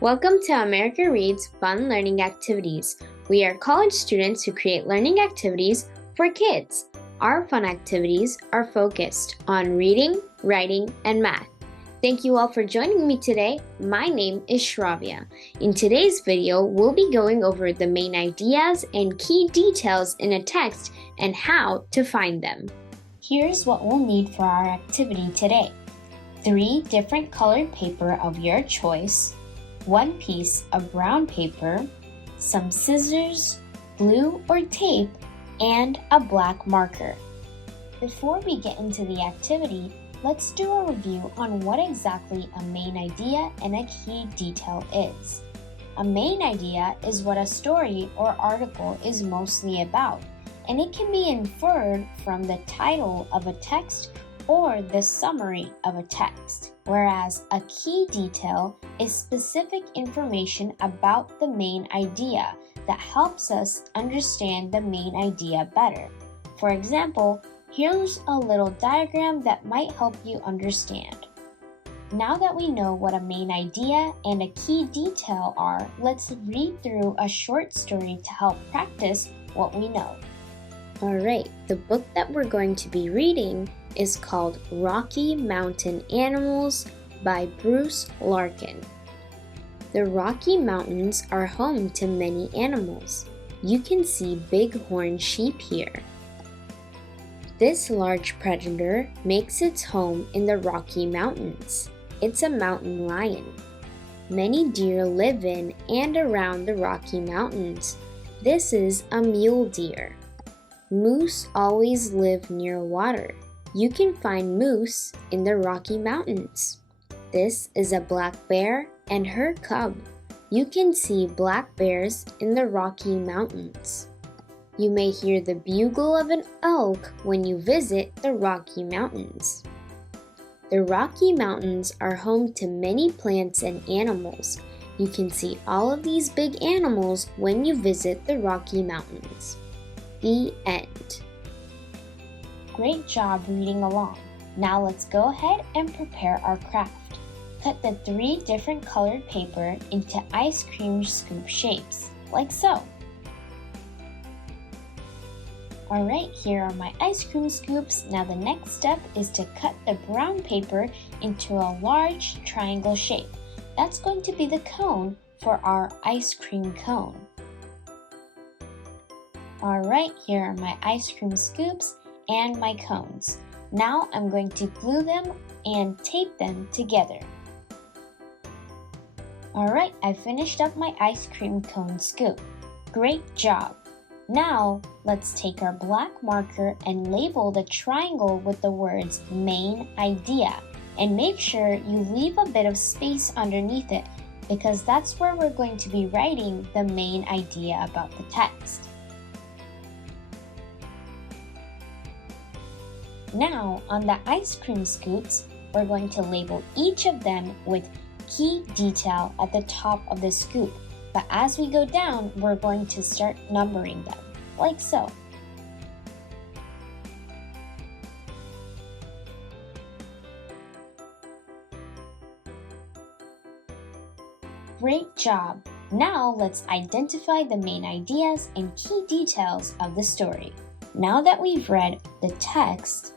Welcome to America Reads Fun Learning Activities. We are college students who create learning activities for kids. Our fun activities are focused on reading, writing, and math. Thank you all for joining me today. My name is Shravya. In today's video, we'll be going over the main ideas and key details in a text and how to find them. Here's what we'll need for our activity today. 3 different colored paper of your choice, 1 piece of brown paper, some scissors, glue or tape, and a black marker. Before we get into the activity, let's do a review on what exactly a main idea and a key detail is. A main idea is what a story or article is mostly about, and it can be inferred from the title of a text or the summary of a text, whereas a key detail is specific information about the main idea that helps us understand the main idea better. For example, here's a little diagram that might help you understand. Now that we know what a main idea and a key detail are, let's read through a short story to help practice what we know. Alright, the book that we're going to be reading is called Rocky Mountain Animals by Bruce Larkin. The Rocky Mountains are home to many animals. You can see bighorn sheep here. This large predator makes its home in the Rocky Mountains. It's a mountain lion. Many deer live in and around the Rocky Mountains. This is a mule deer. Moose always live near water. You can find moose in the Rocky Mountains. This is a black bear and her cub. You can see black bears in the Rocky Mountains. You may hear the bugle of an elk when you visit the Rocky Mountains. The Rocky Mountains are home to many plants and animals. You can see all of these big animals when you visit the Rocky Mountains. The end. Great job reading along. Now let's go ahead and prepare our craft. Cut the 3 different colored paper into ice cream scoop shapes, like so. Alright, here are my ice cream scoops. Now the next step is to cut the brown paper into a large triangle shape. That's going to be the cone for our ice cream cone. Alright, here are my ice cream scoops and my cones. Now I'm going to glue them and tape them together. Alright, I finished up my ice cream cone scoop. Great job! Now, let's take our black marker and label the triangle with the words main idea. And make sure you leave a bit of space underneath it because that's where we're going to be writing the main idea about the text. Now, on the ice cream scoops, we're going to label each of them with key detail at the top of the scoop. But as we go down, we're going to start numbering them, like so. Great job! Now let's identify the main ideas and key details of the story. Now that we've read the text,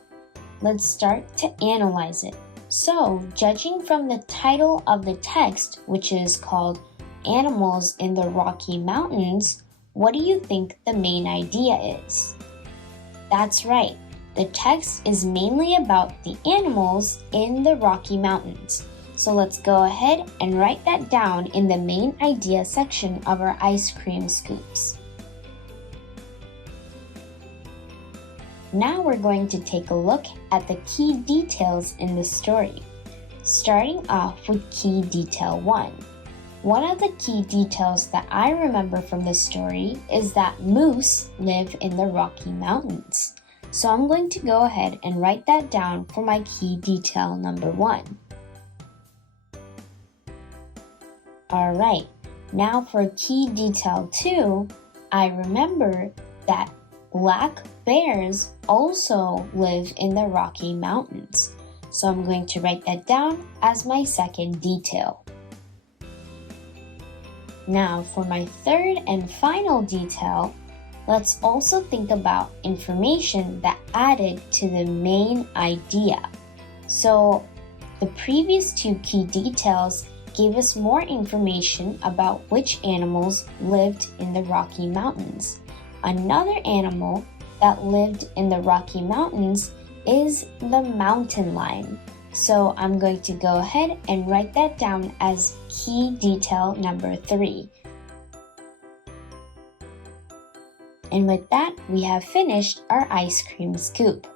let's start to analyze it. So, judging from the title of the text, which is called Animals in the Rocky Mountains, what do you think the main idea is? That's right. The text is mainly about the animals in the Rocky Mountains. So let's go ahead and write that down in the main idea section of our ice cream scoops. Now we're going to take a look at the key details in the story, starting off with key detail 1. One of the key details that I remember from the story is that moose live in the Rocky Mountains. So I'm going to go ahead and write that down for my key detail number 1. Alright, now for key detail 2, I remember that black bears also live in the Rocky Mountains. So I'm going to write that down as my second detail. Now, for my third and final detail, let's also think about information that added to the main idea. So, the previous two key details gave us more information about which animals lived in the Rocky Mountains. Another animal that lived in the Rocky Mountains is the mountain lion. So I'm going to go ahead and write that down as key detail number 3. And with that, we have finished our ice cream scoop.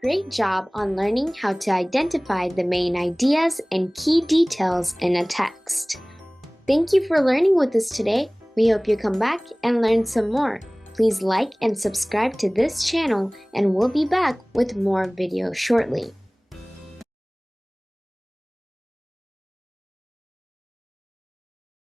Great job on learning how to identify the main ideas and key details in a text. Thank you for learning with us today. We hope you come back and learn some more. Please like and subscribe to this channel, and we'll be back with more videos shortly.